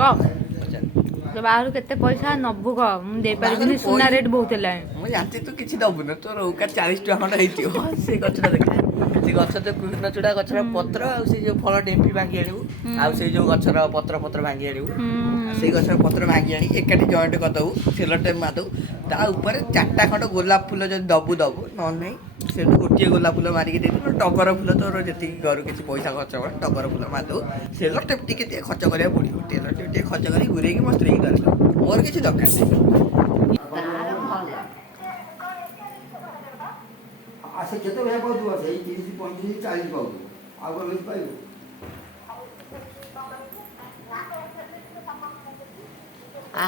କହ ତୋ ବାହାରୁ କେତେ ପଇସା ନବୁ କହ ମୁଁ ଦେଇପାରିବିନି ସୁନା ରେଟ୍ ବହୁତ ହେଲାଣି। ମୁଁ ଜାଣିଛି ତୁ କିଛି ଦବୁନି ତୋର ଉକା 40 ଟଙ୍କା ଖଣ୍ଡେ ହେଇଥିବ ସେ ଗଛଟା ଦେଖା ସେ ଗଛ ତ କୃଷ୍ଣ ଚୂଡ଼ା ଗଛର ପତ୍ର ଆଉ ସେ ଯୋଉ ଫଳ ଡେମ୍ଫି ଭାଙ୍ଗି ଆଣିବୁ ଆଉ ସେଇ ଯୋଉ ଗଛର ପତ୍ର ଭାଙ୍ଗି ଆଣିବୁ ଆଉ ସେଇ ଗଛର ପତ୍ର ଭାଙ୍ଗି ଆଣି ଏକାଠି ଜଏଣ୍ଟ କରିଦବୁ ସେଲ ଟେପ୍ ମାରିଦବୁ ତା ଉପରେ 4ଟା ଖଣ୍ଡ ଗୋଲାପ ଫୁଲ ଯଦି ଦବୁ ନହେଲେ ନାହିଁ ସେଠୁ ଗୋଟିଏ ଗୋଲାପ ଫୁଲ ମାରିକି ଦେଇଦେବୁ ଟଗର ଫୁଲ ତୋର ଯେତିକି ଘରୁ କିଛି ପଇସା ଖର୍ଚ୍ଚ ହେବ ଟଗର ଫୁଲ ମାରିଦବୁ ସେଲ ଟେପ୍ ଟିକେ ଖର୍ଚ୍ଚ କରିବାକୁ ପଡ଼ିବ ତେଲ ଟିକେ ଖର୍ଚ୍ଚ କରି ଘୁରେଇକି ମୋ ସ୍ତ୍ରୀକି ଧରିଦେବୁ ମୋର କିଛି ଦରକାର ନାହିଁ। ସେ କେତେ ଭଳିଆ ପାଉଥିବ ସେଇ 30 35 40 ପାଉଥିବ ଆଉ କ'ଣ ବେଶୀ ପାଇବ। ଆ